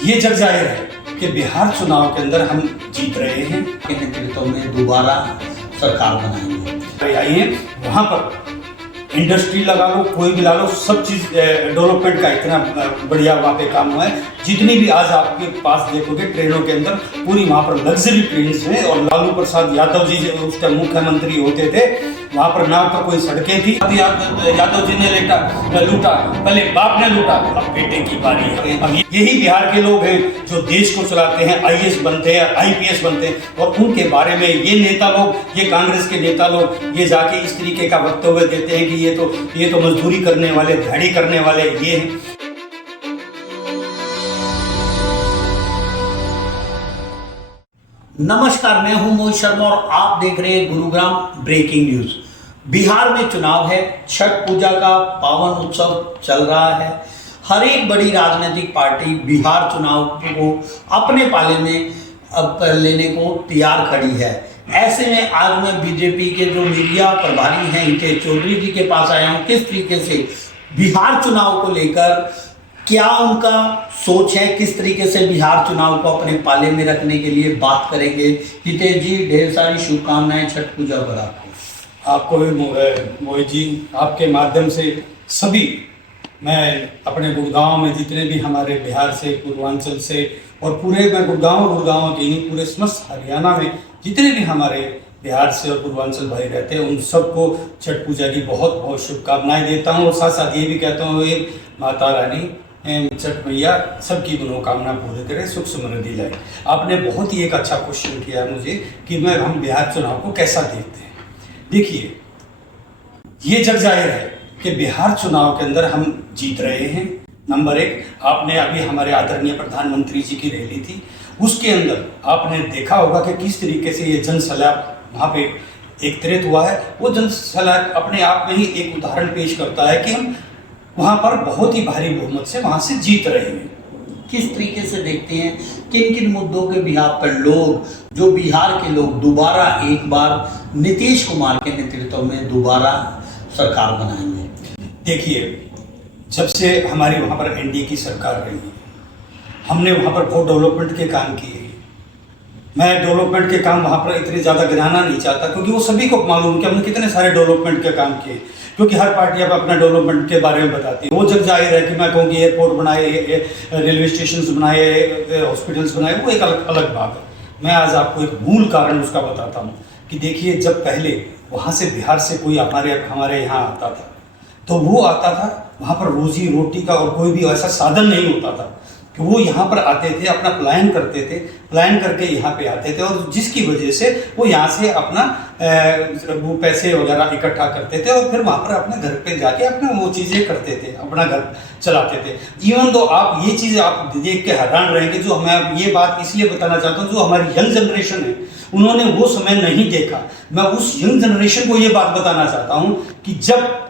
ये जग जाहिर है कि बिहार चुनाव के अंदर हम जीत रहे हैं, के नेतृत्व में दोबारा सरकार बनाएंगे। आइए वहाँ पर इंडस्ट्री लगा लो, कोई भी ला लो, सब चीज़ डेवलपमेंट का इतना बढ़िया वहाँ पे काम हुआ है। जितनी भी आज आपके पास देखोगे ट्रेनों के अंदर पूरी वहाँ पर लग्जरी ट्रेन्स हैं। और लालू प्रसाद यादव जी जो उस टाइम मुख्यमंत्री होते थे, वहाँ पर ना तो कोई सड़कें थी। यादव जी ने लूटा, पहले बाप ने लूटा, अब बेटे की बारी है। अब यही बिहार के लोग हैं जो देश को चलाते हैं, आईएएस बनते हैं, आईपीएस बनते हैं। और उनके बारे में ये नेता लोग, ये कांग्रेस के नेता लोग ये जाके इस तरीके का वक्तव्य देते हैं कि ये तो मजदूरी करने वाले, दिहाड़ी करने वाले ये हैं। नमस्कार, मैं हूं मोहित शर्मा और आप देख रहे हैं गुरुग्राम ब्रेकिंग न्यूज। बिहार में चुनाव है, छठ पूजा का पावन उत्सव चल रहा है। हर एक बड़ी राजनीतिक पार्टी बिहार चुनाव को अपने पाले में अब लेने को तैयार खड़ी है। ऐसे में आज मैं बीजेपी के जो मीडिया प्रभारी हैं हितेश चौधरी जी के पास आया हूं। किस तरीके से बिहार चुनाव को लेकर क्या उनका सोच है, किस तरीके से बिहार चुनाव को अपने पाले में रखने के लिए बात करेंगे। हितेश जी, ढेर सारी शुभकामनाएं छठ पूजा पर आपको भी मोहित जी, आपके माध्यम से सभी, मैं अपने गुड़गांव में जितने भी हमारे बिहार से, पूर्वांचल से और पूरे मैं गुड़गांव के नहीं पूरे समस्त हरियाणा में जितने भी हमारे बिहार से और पूर्वांचल भाई रहते हैं, उन सबको छठ पूजा की बहुत बहुत शुभकामनाएं देता हूँ। और साथ साथ ये भी कहता हूँ ये माता रानी छठ मैया सबकी मनोकामना पूरी करे, सुख समृद्धि लाए। आपने बहुत ही एक अच्छा क्वेश्चन किया मुझे कि हम बिहार चुनाव को कैसा देखते हैं। देखिए, ये जग जाहिर है कि बिहार चुनाव के अंदर हम जीत रहे हैं। नंबर एक, आपने अभी हमारे आदरणीय प्रधानमंत्री जी की रैली थी, उसके अंदर आपने देखा होगा कि किस तरीके से ये जनसैलाब वहाँ पे एकत्रित हुआ है। वो जनसैलाब अपने आप में ही एक उदाहरण पेश करता है कि हम वहाँ पर बहुत ही भारी बहुमत से वहाँ से जीत रहे हैं। किस तरीके से देखते हैं, किन किन मुद्दों के बिहार पर लोग, जो बिहार के लोग दोबारा एक बार नीतीश कुमार के नेतृत्व में दोबारा सरकार बनाएंगे? देखिए, जब से हमारी वहाँ पर एनडीए की सरकार रही है, हमने वहाँ पर बहुत डेवलपमेंट के काम किए। मैं डेवलपमेंट के काम वहाँ पर इतने ज़्यादा गिनाना नहीं चाहता, क्योंकि वो सभी को मालूम है कि हमने कितने सारे डेवलपमेंट के काम किए। क्योंकि हर पार्टी अब अपना डेवलपमेंट के बारे में बताती है। वो जग जाहिर है कि मैं कहूँ कि एयरपोर्ट बनाए, रेलवे स्टेशन बनाए, हॉस्पिटल्स बनाए, वो एक अलग बात है। मैं आज आपको एक मूल कारण उसका बताता हूँ कि देखिए, जब पहले वहाँ से बिहार से कोई हमारे यहाँ आता था, तो वो आता था वहाँ पर रोजी रोटी का और कोई भी ऐसा साधन नहीं होता था कि वो यहाँ पर आते थे, अपना प्लान करते थे, प्लान करके यहाँ पे आते थे, और जिसकी वजह से वो यहाँ से अपना वो पैसे वगैरह इकट्ठा करते थे और फिर वहाँ पर अपने घर पे जाके अपना वो चीज़ें करते थे, अपना घर चलाते थे। इवन तो आप ये चीज़ आप देख के हैरान रहेंगे, जो मैं ये बात इसलिए बताना चाहता हूँ, जो हमारी यंग जनरेशन है उन्होंने वो समय नहीं देखा। मैं उस यंग जनरेशन को ये बात बताना चाहता हूँ कि जब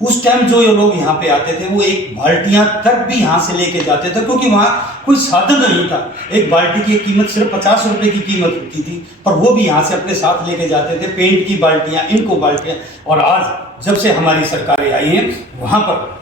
उस टाइम जो ये लोग यहाँ पे आते थे, वो एक बाल्टियां तक भी यहाँ से लेके जाते थे, क्योंकि वहाँ कोई साधन नहीं था। एक बाल्टी की कीमत सिर्फ 50 रुपए की कीमत होती थी, पर वो भी यहाँ से अपने साथ लेके जाते थे, पेंट की बाल्टियां, इनको बाल्टियां। और आज जब से हमारी सरकारें आई हैं, वहाँ पर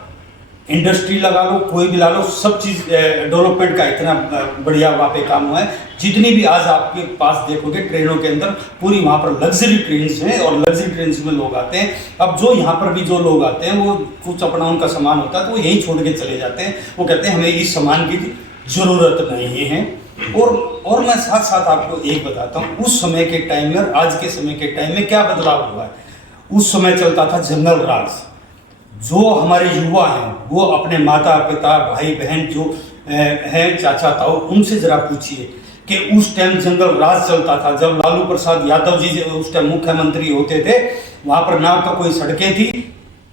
इंडस्ट्री लगा लो, कोई भी ला लो, सब चीज़ डेवलपमेंट का इतना बढ़िया वहाँ पे काम हुआ है। जितनी भी आज आपके पास देखोगे ट्रेनों के अंदर पूरी वहाँ पर लग्जरी ट्रेन्स हैं, और लग्जरी ट्रेन्स में लोग आते हैं। अब जो यहाँ पर भी जो लोग आते हैं, वो कुछ अपना उनका सामान होता है तो वो यहीं छोड़ के चले जाते हैं। वो कहते हैं हमें इस सामान की ज़रूरत नहीं है। और मैं साथ साथ आपको एक बताता हूँ, उस समय के टाइम में और आज के समय के टाइम में क्या बदलाव हुआ है। उस समय चलता था जंगल राज। जो हमारे युवा हैं वो अपने माता पिता, भाई बहन जो हैं, चाचा ताऊ, उनसे ज़रा पूछिए कि उस टाइम जंगल राज चलता था। जब लालू प्रसाद यादव जी उस टाइम मुख्यमंत्री होते थे, वहाँ पर ना तो कोई सड़कें थी,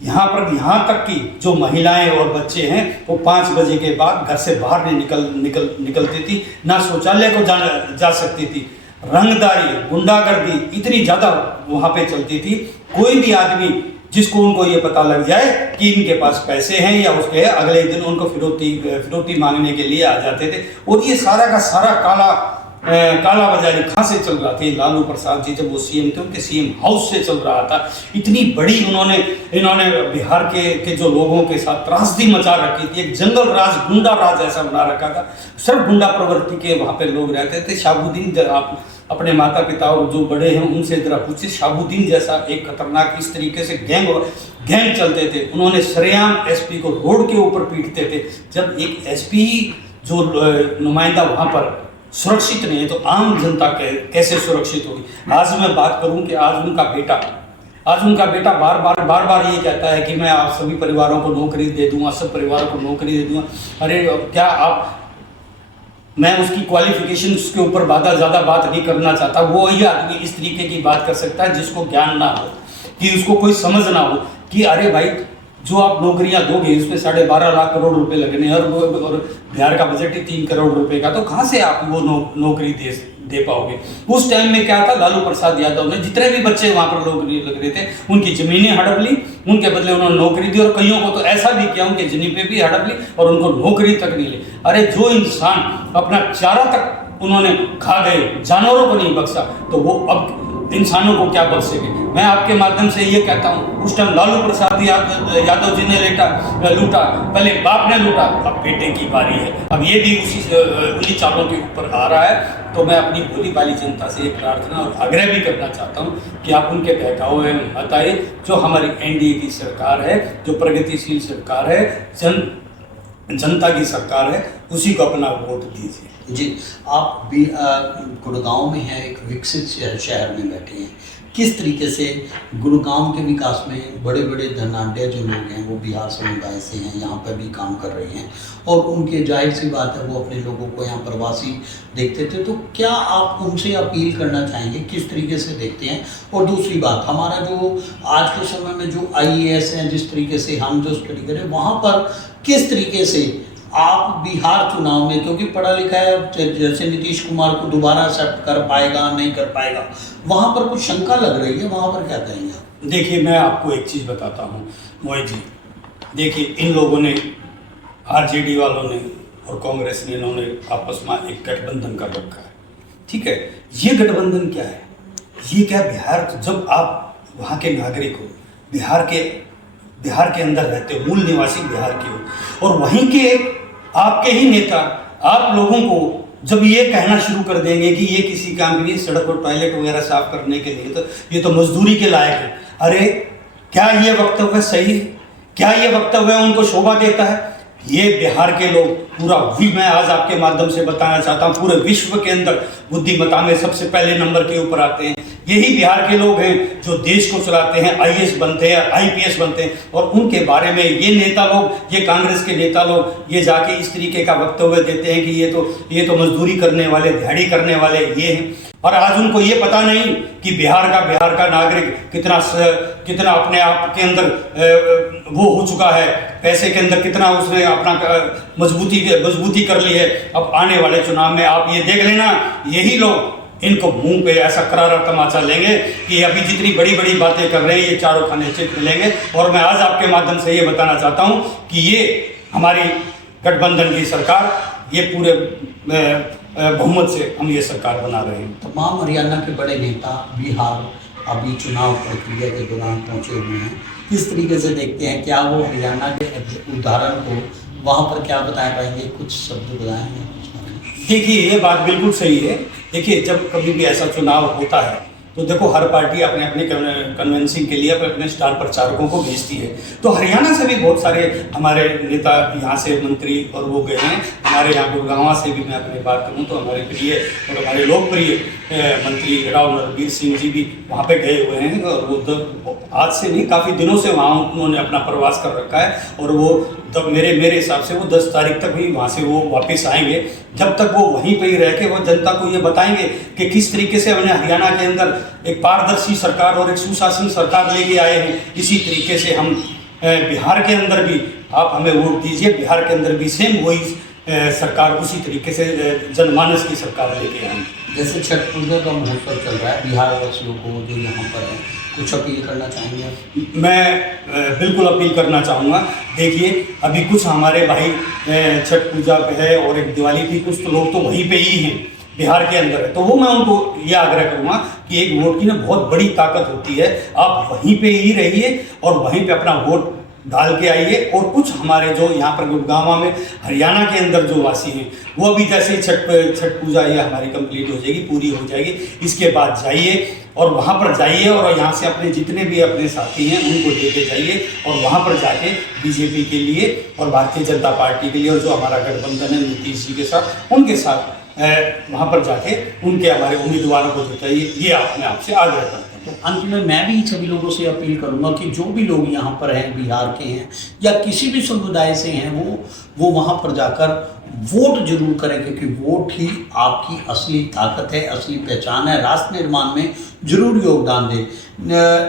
यहाँ तक कि जो महिलाएं और बच्चे हैं वो 5 बजे के बाद घर से बाहर नहीं निकलती थी, ना शौचालय को जा सकती थी। रंगदारी, गुंडागर्दी इतनी ज़्यादा वहाँ पे चलती थी। कोई भी आदमी जिसको उनको ये पता लग जाए कि इनके पास पैसे हैं या उसके, अगले दिन उनको फिरौती मांगने के लिए आ जाते थे। और ये सारा का सारा काला काला बाजारी कहाँ से चल रहा था, लालू प्रसाद जी जब वो सीएम थे उनके सीएम हाउस से चल रहा था। इतनी बड़ी इन्होंने बिहार के जो लोगों के साथ त्रासदी मचा रखी थी, एक जंगल राज, गुंडा राज ऐसा बना रखा था। सिर्फ गुंडा प्रवृत्ति के वहाँ पे लोग रहते थे। शाहबुद्दीन, आप अपने माता पिता और जो बड़े हैं उनसे जरा पूछिए, शाहबुद्दीन जैसा एक खतरनाक इस तरीके से गैंग चलते थे। उन्होंने सरेआम एसपी को रोड के ऊपर पीटते थे। जब एक एसपी जो नुमाइंदा वहाँ पर सुरक्षित नहीं है तो आम जनता कैसे सुरक्षित होगी। आज मैं बात करूं कि आज उनका बेटा बार बार ये कहता है कि मैं आप सभी परिवारों को नौकरी दे दूंगा, सब परिवारों को नौकरी दे दूंगा। अरे क्या मैं उसकी क्वालिफिकेशन के ऊपर ज़्यादा बात नहीं करना चाहता। वो ही आदमी इस तरीके की बात कर सकता है जिसको ज्ञान ना हो, कि उसको कोई समझ ना हो कि अरे भाई जो आप नौकरियां दोगे इसमें 12.5 लाख करोड़ रुपए लगने और बिहार का बजट ही 3 करोड़ रुपए का, तो कहाँ से आप वो नौकरी दे पाओगे। उस टाइम में क्या था, लालू प्रसाद यादव ने जितने भी बच्चे वहां पर नौकरी लग रहे थे उनकी जमीनें हड़प ली, उनके बदले उन्होंने नौकरी दी, और कईयों को तो ऐसा भी किया उनके जमीन भी हड़प ली और उनको नौकरी तक नहीं ली। अरे जो इंसान अपना चारा तक उन्होंने खा गए, जानवरों को नहीं बख्शा, तो वो अब इंसानों को क्या बख्शेंगे। मैं आपके माध्यम से ये कहता हूँ, उस टाइम लालू प्रसाद यादव जी ने लूटा, पहले बाप ने लूटा, अब बेटे की बारी है। अब ये भी उन्हीं चालों के ऊपर आ रहा है। तो मैं अपनी भोली भाली जनता से एक प्रार्थना और आग्रह भी करना चाहता हूँ कि आप उनके बहकावे में मत आइए। जो हमारी एनडीए की सरकार है, जो प्रगतिशील सरकार है, जनता की सरकार है, उसी को अपना वोट दीजिए। जी, आप भी गुड़गांव में हैं, एक विकसित शहर में बैठे हैं। किस तरीके से गुड़गांव के विकास में बड़े बड़े धनाढ़ जो लोग हैं वो बिहार समुदाय से हैं, यहाँ पर भी काम कर रहे हैं और उनके जाहिर सी बात है वो अपने लोगों को यहाँ प्रवासी देखते थे, तो क्या आप उनसे अपील करना चाहेंगे, किस तरीके से देखते हैं? और दूसरी बात, हमारा जो आज के समय में जो IAS हैं, जिस तरीके से हम जो स्टडी करें वहाँ पर किस तरीके से आप बिहार चुनाव में, क्योंकि पढ़ा लिखा है जैसे नीतीश कुमार को दोबारा एक्सेप्ट कर पाएगा नहीं कर पाएगा, वहाँ पर कुछ शंका लग रही है, वहाँ पर क्या कहेंगे? देखिए, मैं आपको एक चीज़ बताता हूँ मोहित जी। देखिए, इन लोगों ने, RJD वालों ने और कांग्रेस ने, इन्होंने आपस में एक गठबंधन कर रखा है। ठीक है, ये गठबंधन क्या है? ये क्या बिहार, जब आप वहाँ के नागरिक हो, बिहार के अंदर रहते हो, मूल निवासी बिहार के हो, और वहीं के आपके ही नेता आप लोगों को जब ये कहना शुरू कर देंगे कि ये किसी काम के लिए, सड़क और टॉयलेट वगैरह साफ करने के लिए, तो ये तो मजदूरी के लायक है। अरे क्या ये वक्तव्य सही है? क्या ये वक्तव्य उनको शोभा देता है? ये बिहार के लोग पूरा मैं आज आपके माध्यम से बताना चाहता हूँ, पूरे विश्व के अंदर बुद्धिमत्ता में सबसे पहले नंबर के ऊपर आते हैं। यही बिहार के लोग हैं जो देश को चलाते हैं, IAS बनते हैं, IPS बनते हैं, और उनके बारे में ये नेता लोग, ये कांग्रेस के नेता लोग ये जाके इस तरीके का वक्तव्य देते हैं कि ये तो मजदूरी करने वाले, दिहाड़ी करने वाले ये हैं। और आज उनको ये पता नहीं कि बिहार का नागरिक कितना अपने आप के अंदर वो हो चुका है, पैसे के अंदर कितना उसने अपना मजबूती कर ली है। अब आने वाले चुनाव में आप ये देख लेना, यही लोग इनको मुंह पे ऐसा करारा तमाचा लेंगे कि अभी जितनी बड़ी बड़ी बातें कर रहे हैं ये चारों खाने चित मिलेंगे। और मैं आज आपके माध्यम से ये बताना चाहता हूँ कि ये हमारी गठबंधन की सरकार, ये पूरे बहुमत से हम ये सरकार बना रहे हैं। तमाम हरियाणा के बड़े नेता बिहार अभी चुनाव प्रक्रिया के दौरान पहुंचे हुए हैं, किस तरीके से देखते हैं? क्या वो हरियाणा के उदाहरण को वहाँ पर क्या बता पाएंगे? कुछ शब्द बताएंगे? देखिए, ये बात बिल्कुल सही है। देखिए, जब कभी भी ऐसा चुनाव होता है तो देखो हर पार्टी अपने अपने कन्वेंसिंग के लिए अपने स्टार प्रचारकों को भेजती है। तो हरियाणा से भी बहुत सारे हमारे नेता यहाँ से मंत्री और वो गए हैं। हमारे यहाँ गुड़गांव से भी मैं अपनी बात करूँ तो हमारे प्रिय और हमारे लोकप्रिय मंत्री राव नरवीर सिंह जी भी वहाँ पे गए हुए हैं, और वो आज से नहीं काफ़ी दिनों से वहाँ उन्होंने अपना प्रवास कर रखा है। और वो तब मेरे हिसाब से वो 10 तारीख तक भी वहाँ से वो वापस आएंगे। जब तक वो वहीं पर ही रह के वो जनता को ये बताएंगे कि किस तरीके से हमने हरियाणा के अंदर एक पारदर्शी सरकार और एक सुशासन सरकार लेके आए हैं। इसी तरीके से हम बिहार के अंदर भी आप हमें वोट दीजिए, बिहार के अंदर भी सेम वही सरकार उसी तरीके से जनमानस की सरकार लेके आए। जैसे छठ पूजा का महोत्सव चल रहा है, बिहार वासियों को जो यहाँ पर है, कुछ अपील करना चाहेंगे? मैं बिल्कुल अपील करना चाहूँगा। देखिए, अभी कुछ हमारे भाई छठ पूजा पे है और एक दिवाली थी, कुछ तो लोग तो वहीं पे ही हैं बिहार के अंदर है। तो वो मैं उनको ये आग्रह करूँगा कि एक वोट की ना बहुत बड़ी ताकत होती है, आप वहीं पे ही रहिए और वहीं पे अपना वोट डाल के आइए। और कुछ हमारे जो यहाँ पर गुड़गांव में हरियाणा के अंदर जो वासी हैं वो अभी जैसे छठ पूजा ये हमारी कंप्लीट हो जाएगी, पूरी हो जाएगी, इसके बाद जाइए और वहाँ पर जाइए और यहाँ से अपने जितने भी अपने साथी हैं उनको लेके जाइए और वहाँ पर जाके बीजेपी के लिए और भारतीय जनता पार्टी के लिए और जो हमारा गठबंधन है नीतीश जी के साथ, उनके साथ वहाँ पर जाके उनके हमारे उम्मीदवारों को जिताइए, ये मैं आपसे आग्रह करता हूँ। तो अंत में मैं भी सभी लोगों से अपील करूंगा कि जो भी लोग यहाँ पर हैं, बिहार के हैं या किसी भी समुदाय से हैं, वो वहाँ पर जाकर वोट जरूर करें, क्योंकि वोट ही आपकी असली ताकत है, असली पहचान है। राष्ट्र निर्माण में जरूर योगदान दें।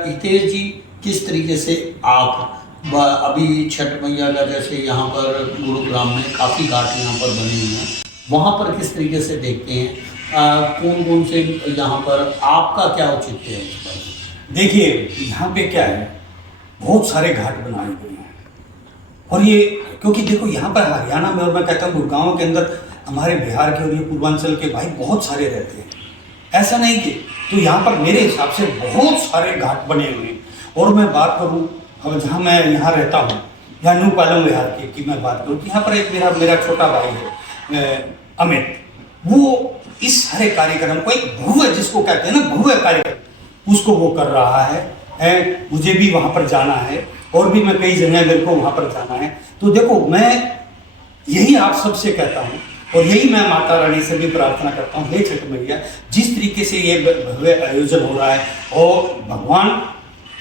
हितेश जी, किस तरीके से आप अभी छठ मैया का जैसे यहाँ पर गुरुग्राम में काफ़ी घाट यहाँ पर बने हुए हैं, वहाँ पर किस तरीके से देखते हैं, कौन कौन से यहाँ पर आपका क्या औचित्य है इस पर? देखिए यहाँ पे क्या है, बहुत सारे घाट बनाए हुए हैं और ये क्योंकि देखो यहाँ पर हरियाणा में और मैं कहता हूँ गुड़गांव के अंदर हमारे बिहार के और ये पूर्वांचल के भाई बहुत सारे रहते हैं, ऐसा नहीं कि तो यहाँ पर मेरे हिसाब से बहुत सारे घाट बने हुए हैं। और मैं बात करूँ अब जहाँ मैं यहाँ रहता हूँ, यहाँ न्यू पालम बिहार की मैं बात करूँ कि यहाँ पर एक मेरा छोटा भाई है अमित, वो इस सारे कार्यक्रम को एक भव्य, जिसको कहते हैं ना भव्य कार्यक्रम, उसको वो कर रहा है। मुझे भी वहाँ पर जाना है और भी मैं कई जगह मेरे को वहाँ पर जाना है। तो देखो मैं यही आप सबसे कहता हूँ और यही मैं माता रानी से भी प्रार्थना करता हूँ, हे छठ मैया, जिस तरीके से ये भव्य आयोजन हो रहा है और भगवान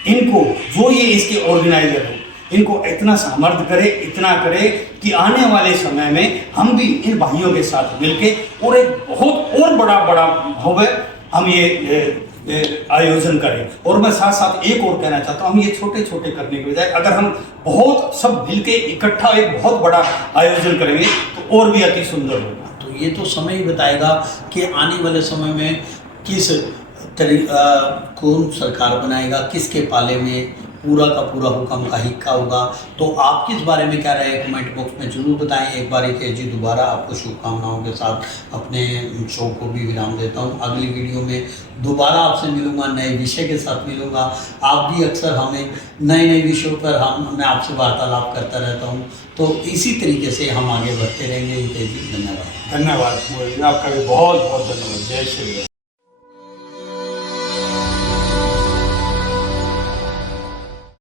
इनको जो ये इसके ऑर्गेनाइजर हो इनको इतना सामर्थ्य करे, इतना करे कि आने वाले समय में हम भी इन भाइयों के साथ मिलके और एक बहुत और बड़ा भव्य हम ये आयोजन करें। और मैं साथ साथ एक और कहना चाहता हूँ, हम ये छोटे छोटे करने के बजाय अगर हम बहुत सब मिलके इकट्ठा एक बहुत बड़ा आयोजन करेंगे तो और भी अति सुंदर होगा। तो ये तो समय ही बताएगा कि आने वाले समय में किस कौन सरकार बनाएगा, किसके पाले में पूरा का पूरा हुक्म का हिक्का होगा। तो आप किस बारे में क्या रहे कमेंट बॉक्स में जरूर बताएं। एक बार हितेश जी दोबारा आपको शुभकामनाओं के साथ अपने शो को भी विराम देता हूं। अगली वीडियो में दोबारा आपसे मिलूंगा, नए विषय के साथ मिलूंगा। आप भी अक्सर हमें नए विषयों पर मैं आपसे वार्तालाप करता रहता हूँ, तो इसी तरीके से हम आगे बढ़ते रहेंगे। हितेश जी धन्यवाद। धन्यवाद, आपका भी बहुत बहुत धन्यवाद। जय श्री राम।